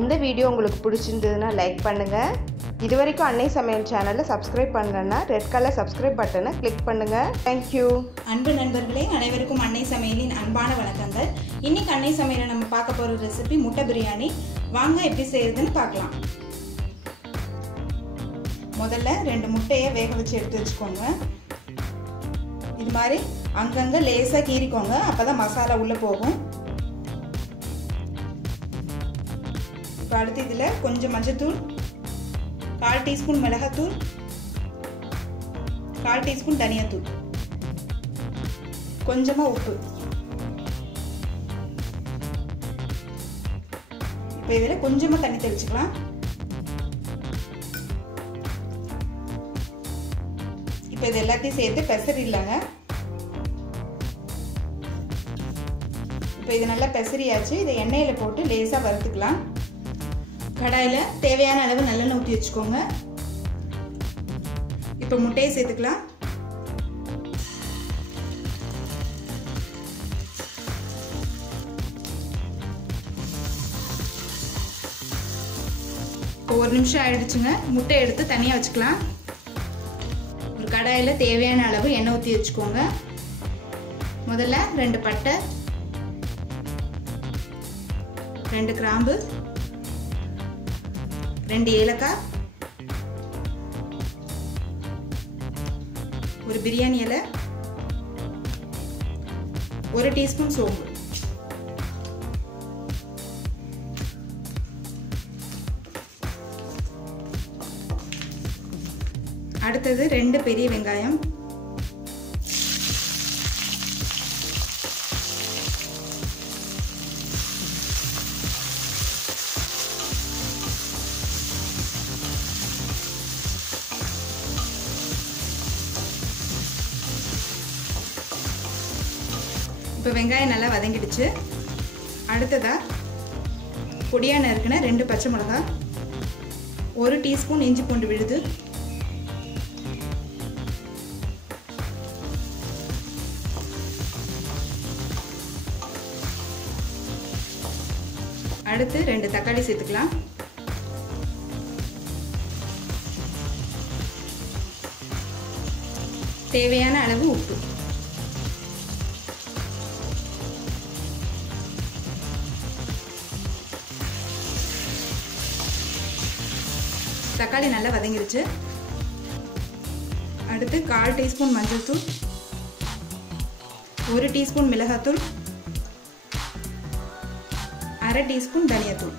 இந்த வீடியோ உங்களுக்கு பிடிச்சிருந்ததுன்னா லைக் பண்ணுங்கள். இதுவரைக்கும் அன்னை சமையல் சேனலை சப்ஸ்கிரைப் பண்ணலன்னா ரெட் கலர் சப்ஸ்கிரைப் பட்டனை கிளிக் பண்ணுங்கள். தேங்க்யூ. அன்பு நண்பர்களே, அனைவருக்கும் அன்னை சமையலின் அன்பான வணக்கங்கள். இன்னைக்கு அன்னை சமையலை நம்ம பார்க்க போகிற ரெசிபி முட்டை பிரியாணி. வாங்க எப்படி செய்யறதுன்னு பார்க்கலாம். முதல்ல 2 முட்டையை வேக வச்சு எடுத்து வச்சுக்கோங்க. இது மாதிரி அங்கங்கே லேசாக கீறிக்கோங்க, அப்போ தான் மசாலா உள்ளே போகும். இப்போ அடுத்து இதில் கொஞ்சம் மஞ்சத்தூள், 1/4 டீஸ்பூன் மிளகாத்தூள், 1/4 டீஸ்பூன் தனியாத்தூள், கொஞ்சமாக உப்பு. இப்போ இதில் கொஞ்சமாக தண்ணி தெளிச்சுக்கலாம். இப்போ இது எல்லாத்தையும் சேர்த்து பெசரிடலாங்க. இப்போ இது நல்லா பெசரியாச்சு. இதை எண்ணெயில் போட்டு லேசாக வறுத்துக்கலாம். கடாயில் தேவையான அளவு நல்லெண்ணெய் ஊற்றி வச்சுக்கோங்க. இப்போ முட்டையை சேர்த்துக்கலாம். இப்போ 1 நிமிஷம் ஆயிடுச்சுங்க. முட்டையை எடுத்து தனியாக வச்சுக்கலாம். ஒரு கடாயில் தேவையான அளவு எண்ணெய் ஊற்றி வச்சுக்கோங்க. முதல்ல 2 பட்டை, 2 கிராம்பு, 2 ஏலக்காய், ஒரு பிரியாணி இலை, 1 டீஸ்பூன் சோம்பு. அடுத்தது 2 பெரிய வெங்காயம், இப்போ வெங்காயம் நல்லா வதங்கிடுச்சு. அடுத்ததா பொடியா நறுக்கின 2 பச்சை மிளகாய், 1 டீஸ்பூன் இஞ்சி பூண்டு விழுது, அடுத்து 2 தக்காளி சேர்த்துக்கலாம். தேவையான அளவு உப்பு. தக்காளி நல்லா வதங்கிருச்சு. அடுத்து 1/4 டீஸ்பூன் மஞ்சள் தூள், 1 டீஸ்பூன் மிளகாத்தூள், 1/2 டீஸ்பூன் தனியாத்தூள்.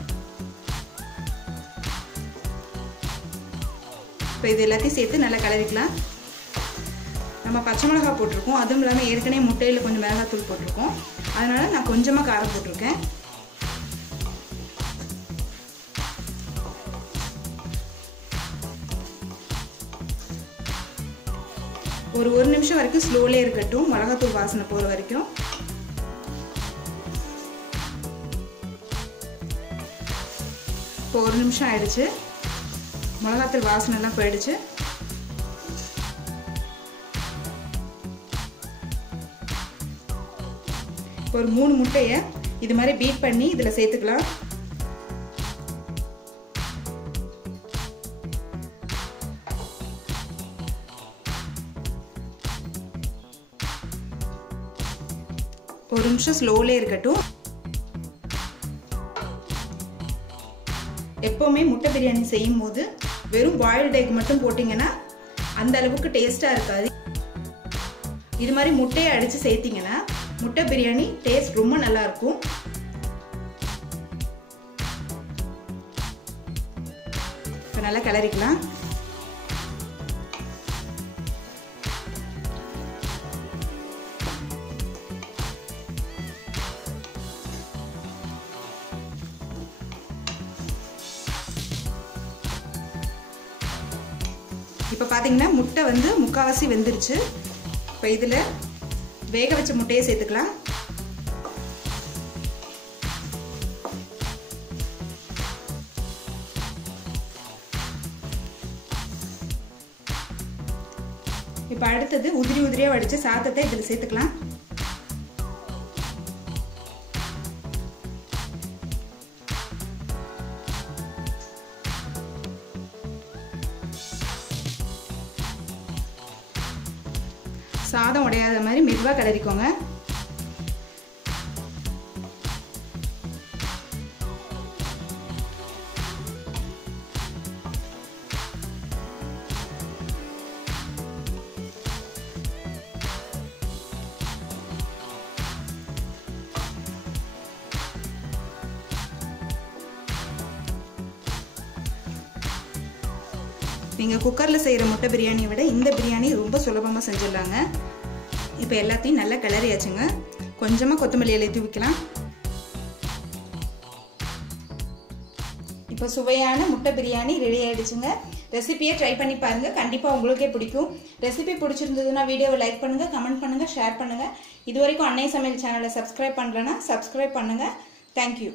இப்போ இது எல்லாத்தையும் சேர்த்து நல்லா கலரிக்கலாம். நம்ம பச்சை மிளகாய் போட்டிருக்கோம், அதுவும் இல்லாமல் ஏற்கனவே முட்டையில் கொஞ்சம் மிளகாத்தூள் போட்டிருக்கோம். அதனால நான் கொஞ்சமாக காரம் போட்டிருக்கேன். ஒரு 1 நிமிஷம் வரைக்கும் ஸ்லோலே இருக்கட்டும், மிளகாத்தூள் வாசனை போகிற வரைக்கும். இப்போ 1 நிமிஷம் ஆயிடுச்சு. மிளகாத்தூள் வாசனை எல்லாம் போயிடுச்சு. இப்போ ஒரு 3 முட்டையை இது மாதிரி பீட் பண்ணி இதில் சேர்த்துக்கலாம். ஒரு நிமிஷம் ஸ்லோலே இருக்கட்டும். எப்பவுமே முட்டை பிரியாணி செய்யும் போது வெறும் பாயில்டு எக் மட்டும் போட்டிங்கன்னா அந்த அளவுக்கு டேஸ்டாக இருக்காது. இது மாதிரி முட்டையை அடித்து சேர்த்திங்கன்னா முட்டை பிரியாணி டேஸ்ட் ரொம்ப நல்லா இருக்கும். இப்போ நல்லா கிளறிக்கலாம். இப்போ பார்த்தீங்கன்னா முட்டை வந்து முக்கால்வாசி வெந்துருச்சு. இப்போ இதில் வேக வச்ச முட்டையை சேர்த்துக்கலாம். இப்போ அடுத்தது உதிரி உதிரியாக வடித்த சாதத்தை இதில் சேர்த்துக்கலாம். சாதம் உடையாத மாதிரி மெதுவாக கிளறிக்கோங்க. நீங்கள் குக்கரில் செய்கிற முட்டை பிரியாணியை விட இந்த பிரியாணி ரொம்ப சுலபமாக செஞ்சிடலாங்க. இப்போ எல்லாத்தையும் நல்லா கிளறியாச்சுங்க. கொஞ்சமாக கொத்தமல்லி இலை தூவிக்கலாம். இப்போ சுவையான முட்டை பிரியாணி ரெடி ஆகிடுச்சுங்க. ரெசிபியை ட்ரை பண்ணி பாருங்கள், கண்டிப்பாக உங்களுக்கே பிடிக்கும். ரெசிபி பிடிச்சிருந்ததுன்னா வீடியோவை லைக் பண்ணுங்கள், கமெண்ட் பண்ணுங்கள், ஷேர் பண்ணுங்கள். இது வரைக்கும் அன்னை சமையல் சேனலை சப்ஸ்கிரைப் பண்ணலன்னா சப்ஸ்கிரைப் பண்ணுங்கள். தேங்க்யூ.